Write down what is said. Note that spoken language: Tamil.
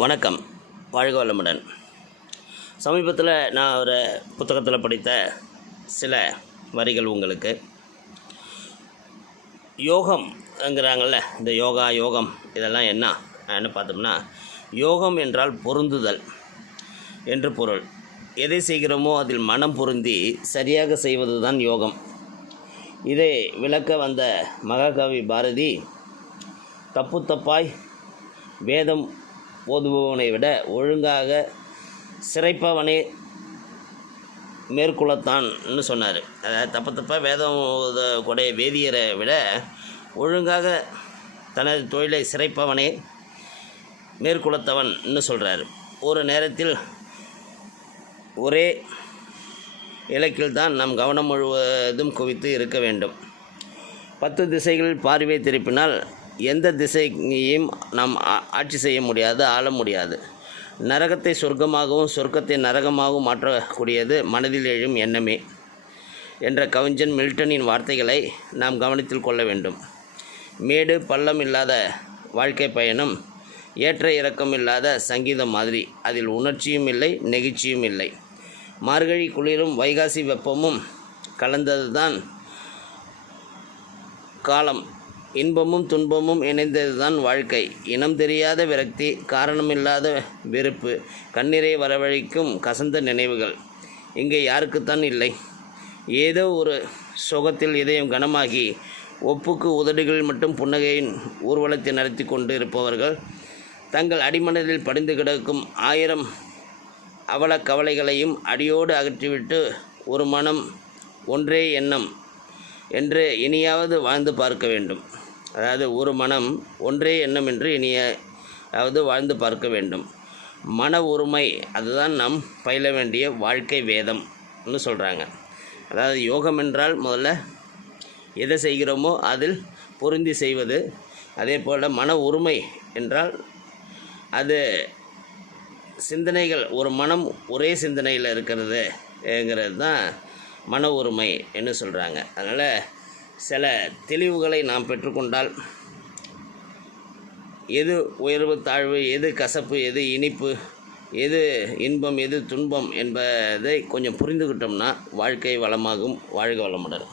வணக்கம். வாழ்க வளமுடன். சமீபத்தில் நான் ஒரு புத்தகத்தில் படித்த சில வரிகள் உங்களுக்கு. யோகம்ங்கிறாங்கள்ல இந்த யோகா யோகம் இதெல்லாம் என்னன்னு பார்த்தோம்னா யோகம் என்றால் பொருந்துதல் என்று பொருள். எதை செய்கிறோமோ அதில் மனம் பொருந்தி சரியாக செய்வது தான் யோகம். இதை விளக்க வந்த மகாகவி பாரதி தப்பு தப்பாய் வேதம் ஓதுபவனை விட ஒழுங்காக சிறைப்பவனே மேற்குலத்தான்னு சொன்னார். அதாவது தப்ப தப்பாக வேதம் ஓதக்கூடிய வேதியரை விட ஒழுங்காக தனது தொழிலை சிறைப்பவனே மேற்குலத்தவன்னு சொல்கிறார் ஒரு நேரத்தில் ஒரே இலக்கில் தான் நம் கவனம் முழுவதும் குவித்து இருக்க வேண்டும். பத்து திசைகளில் பார்வை திருப்பினால் எந்த திசையையும் நாம் ஆ- ஆட்சி செய்ய முடியாது ஆள முடியாது. நரகத்தை சொர்க்கமாகவும் சொர்க்கத்தை நரகமாகவும் மாற்றக்கூடியது மனதில் எழும் எண்ணமே என்ற கவிஞன் மில்டனின் வார்த்தைகளை நாம் கவனத்தில் கொள்ள வேண்டும். மேடு பள்ளம் இல்லாத வாழ்க்கை பயணம் ஏற்ற இறக்கம் இல்லாத சங்கீதம் மாதிரி. அதில் உணர்ச்சியும் இல்லை நெகிழ்ச்சியும் இல்லை. மார்கழி குளிரும் வைகாசி வெப்பமும் கலந்ததுதான் காலம். இன்பமும் துன்பமும் இணைந்ததுதான் வாழ்க்கை. இனம் தெரியாத விரக்தி காரணமில்லாத வெறுப்பு கண்ணீரை வரவழைக்கும் கசந்த நினைவுகள். இங்கே யாருக்குத்தான் இல்லை. ஏதோ ஒரு சுகத்தில் இதயம் கனமாகி ஒப்புக்கு உதடுகளில் மட்டும் புன்னகையின் ஊர்வலத்தை நடத்தி கொண்டு இருப்பவர்கள் தங்கள் அடிமனதில் படிந்து கிடக்கும் ஆயிரம் அவல கவலைகளையும் அடியோடு அகற்றிவிட்டு ஒரு மனம் ஒன்றே எண்ணம் என்று இனியாவது வாழ்ந்து பார்க்க வேண்டும். அதாவது ஒரு மனம் ஒன்றே எண்ணம் என்று இனியாவது வாழ்ந்து பார்க்க வேண்டும். மன ஒருமை அதுதான் நாம் பயில வேண்டிய வாழ்க்கை வேதம்னு சொல்கிறாங்க அதாவது யோகம் என்றால் முதல்ல எதை செய்கிறோமோ அதில் பொருந்தி செய்வது. அதே போல் மன ஒருமை என்றால் அது சிந்தனைகள் ஒரு மனம் ஒரே சிந்தனையில் இருக்கிறதுங்கிறது தான் மன உரிமை என்று சொல்கிறாங்க அதனால் சில தெளிவுகளை நாம் பெற்றுக்கொண்டால் எது உயர்வு தாழ்வு எது கசப்பு எது இனிப்பு எது இன்பம் எது துன்பம் என்பதை கொஞ்சம் புரிந்துக்கிட்டோம்னா வாழ்க்கை வளமாகும் வாழ்க வளமுடன்.